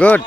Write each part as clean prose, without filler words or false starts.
Good.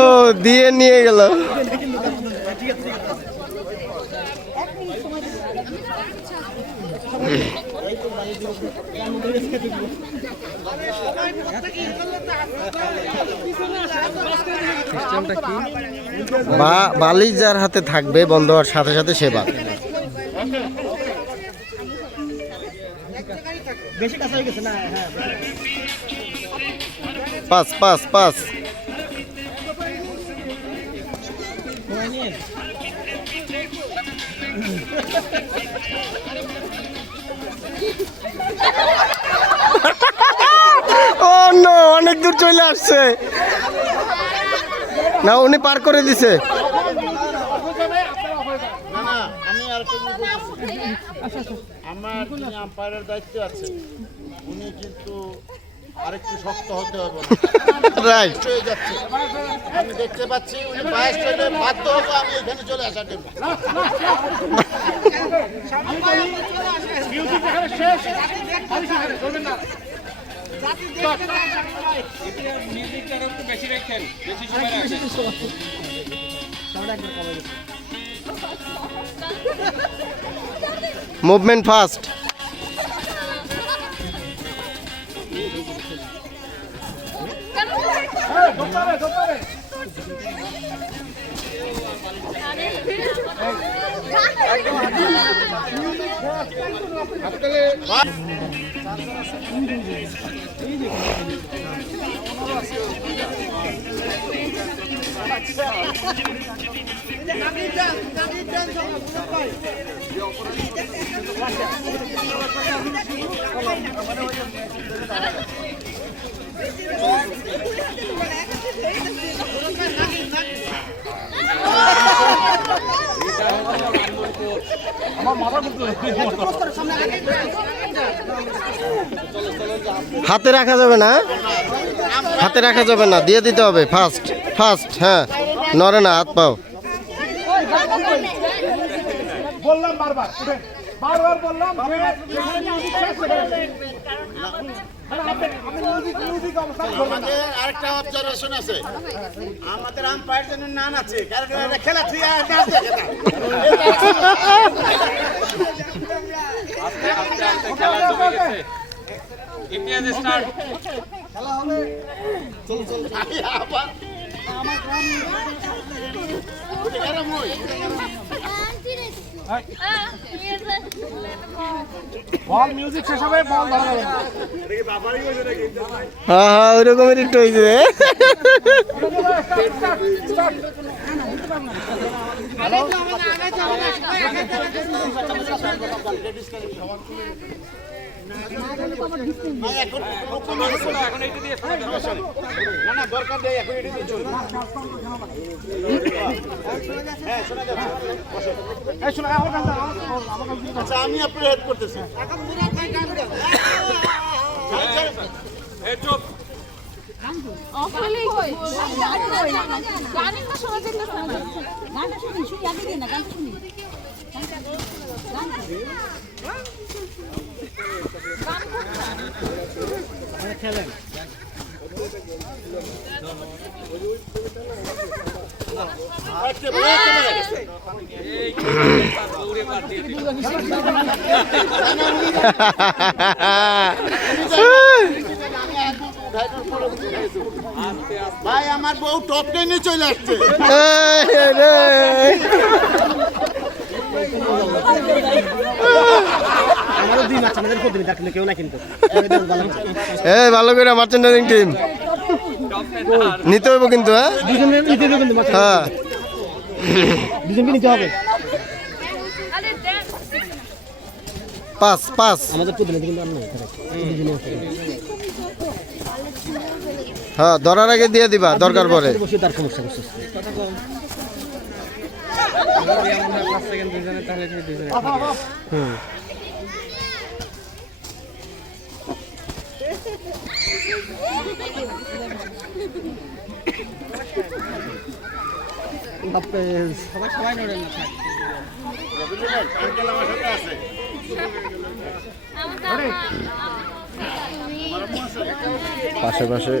ও দিয়ে নিয়ে গেল। বালিশ যার হাতে থাকবে বন্ধ হওয়ার সাথে সাথে সেবা। Pass pass pass. Oh no, অনেক দূর চলে আসছে না, উনি পার করে দিছে। আমার আম্পায়ারের দায়িত্ব আছে, উনি কিন্তু আরেকটু শক্ত হতে হবে। রাইট হয়ে যাচ্ছে, আমি দেখতে পাচ্ছি উনি বায়াস হলে বাধ্য হবো আমি এখানে চলে আসার জন্য। Movement fast. হাতে রাখা যাবে না, হাতে রাখা যাবে না, দিয়ে দিতে হবে ফার্স্ট ফার্স্ট। হ্যাঁ, নড়ে না হাত পাও। বললাম বারবার বারবার বললাম আমাদের আরেকটা অবজারভেশন আছে, আমাদের আম্পায়ার জন্য নান আছে, কারণ খেলা তুই আর নাচ দেখে না। খেলা হবে, চল চল আবার বল মিউজিক শেষ হবে, বল ধরা যাবে না। হ্যাঁ হ্যাঁ, ওই রকমের একটু হয়েছে। দরকার নেই, এখন এটি দিয়ে চলবে। আচ্ছা, আমি আপনার হেল্প করতেছি। খেলেন ভাই আমার বউ টপ টেনে চলে আসছে। ভালো করে মার্চেন্ডাইজিং টিম নিতে হবে কিন্তু। হ্যাঁ দুজনকে নিতে হবে। Pass pass. আমাদের তো দিলে কিন্তু আর নাই। হ্যাঁ ধরার আগে দিয়ে দিবা দরকার পড়ে। বসে তার সমস্যা করছে। সবাই নড়েন না থাক। আঙ্কেল আমার সাথে আছে। পাশে পাশে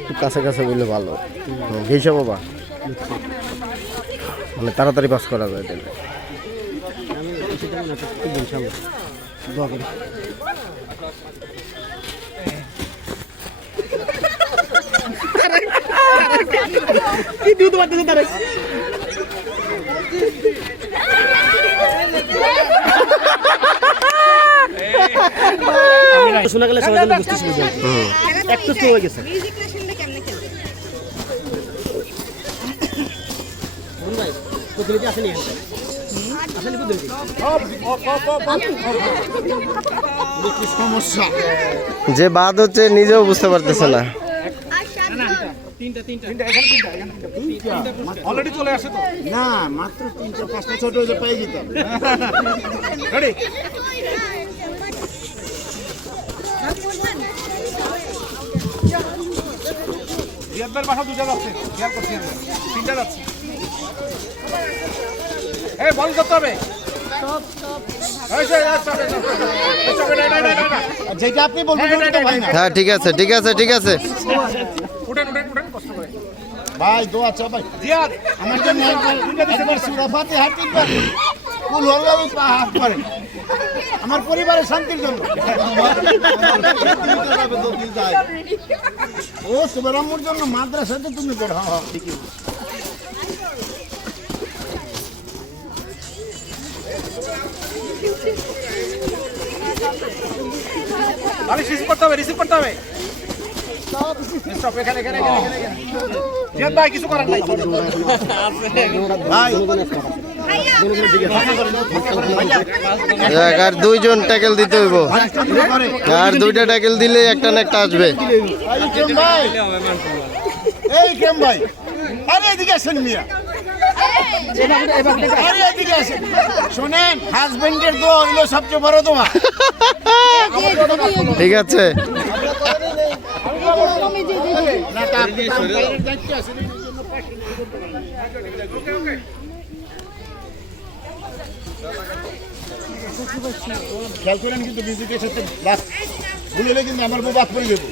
একটু কাছে কাছে বললে ভালো। ঘেসে বাবা মানে তাড়াতাড়ি পাস করা যায় তাহলে। কি দুধ বাড়তেছে তারে। শোনা গেলে সবাই যেন বুঝতে সুবিধা হয়। একটু তো হয়ে গেছে। ভাই প্রতিনিধি আসেনি এখানে। আসেনি প্রতিনিধি। কি সমস্যা? যে বাদ হচ্ছে নিজেও বুঝতে পারতেছে না। অলরেডি চলে আসে তো। না মাত্র 3টা 5টা ছোট হয়ে পেয়ে যেতাম। রেডি জিয়াদের বাসা দুটো যাচ্ছে খেয়াল করছি আমি 3টা যাচ্ছে এই বল করতে হবে যেটা আপনি বলবেন ওটা ভাই না। হ্যাঁ ঠিক আছে ঠিক আছে ঠিক আছে। উঠেন উঠেন উঠেন কষ্ট করে ভাই দোয়া চা ভাই। জিয়াদ আমার জন্য একবার সূরা ফাতিহা তিনবার কুল হল্লাহু পাঠ করেন। আমার পরিবারের শান্তির জন্য। ও সুবরামুর জন্য মাদ্রাসাতে তুমি পড়ো। হ্যাঁ হ্যাঁ ঠিকই। আরে রিসিভ করতে হবে রিসিভ করতে হবে স্টপ এখানে এখানে এখানে জিয়াদ ভাই কিছু করার নাই ভাই আর দুইজন ট্যাকেল দিতে হইব। আর দুইটা ট্যাকেল দিলে একটা না একটা আসবে। এই কেম ভাই এই কেম ভাই আরে এদিকে আসেন মিয়া। আরে এদিকে আসেন। শোনেন হাজবেন্ডের দোয়া হইলো সবচেয়ে বড় দোয়া। ঠিক আছে না তা বাইরের দায়িত্ব আছে। খেয়াল করেন কিন্তু মিউজিকের সাথে বাস ভুলে কিন্তু আমার বউ বাদ পড়ে যাবো।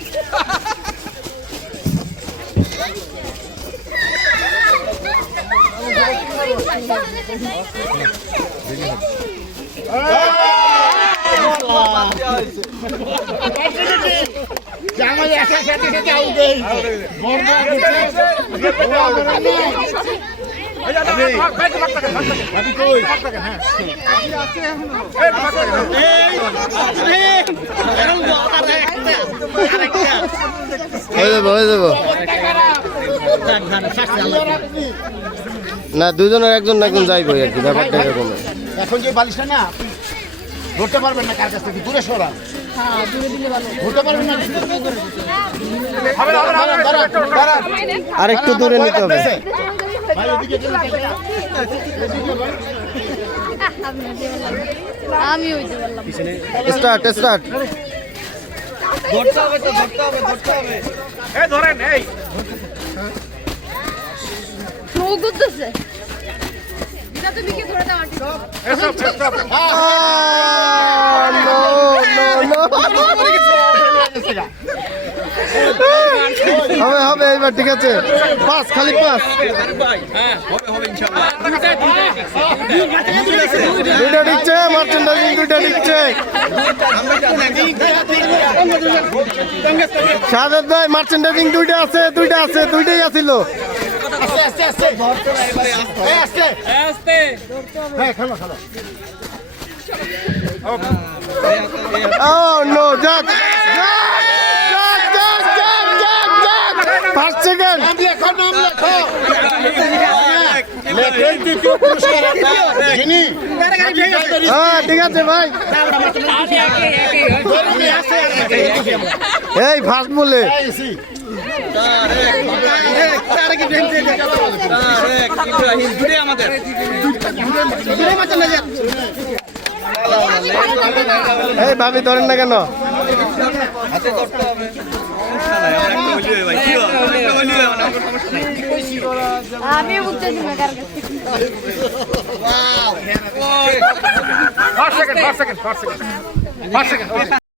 জামাই আসার সাথে সাথে আউট হয়ে গেছে। বড় ভাবি কই? হয়ে যাবো হয়ে যাবো। না দুজনের একজন না একজন যাইবো আর কি, ব্যাপারটা এরকম। এখন যে বালিশটা না ধরতে পারবেন না, কার কাছ থেকে দূরে সরা। ধরতে পারবেন না। আর একটু দূরে নিতে হবে। ভাই ওদিকে চলে যান। আমি হইতে পারলাম স্টার্ট স্টার্ট। এই ধরেন এই ও করতেছে এটা তুমি কি ধরে দাও স্টপ স্টপ হবে হবে এইবার ঠিক আছে। পাস খালি পাস। দুইটা দিচ্ছে মার্চেন্ডাইজিং, দুইটা দিচ্ছে। শাহাদাত ভাই মার্চেন্ডাইজিং দুইটা আছে, দুইটা আছে, দুইটাই আছিল। আস্তে আস্তে আস্তে এই আস্তে আস্তে হ্যাঁ খেলো খেলো। ও নো যাক যাক যাক যাক যাক যাক। ফার্স্ট সেকেন্ড নাম লেখো নাম লেখো এই তৃতীয় পুরস্কার যিনি হ্যাঁ ঠিক আছে ভাই এই ফার্স্ট বলে এই ভাবি ধরেন না কেন আমি বুঝতেছি না কার কাছে 5 সেকেন্ড